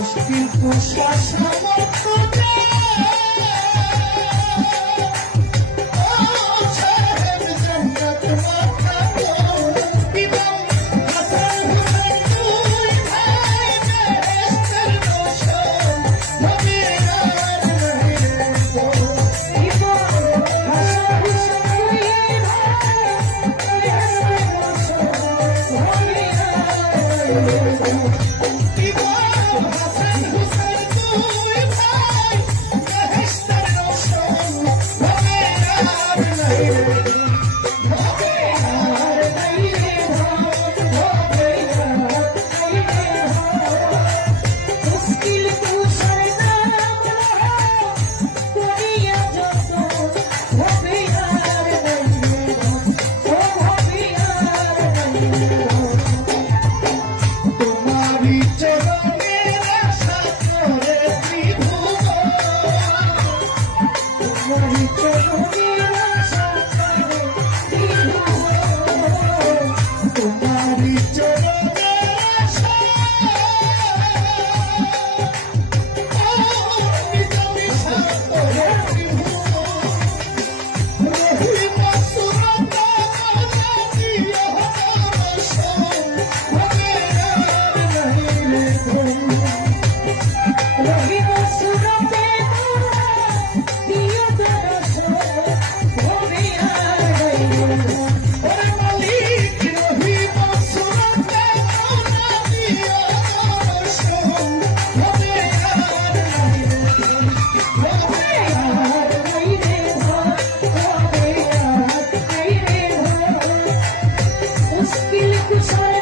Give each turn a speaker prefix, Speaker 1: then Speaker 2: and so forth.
Speaker 1: কুশা সবার পূজা ও Thank you.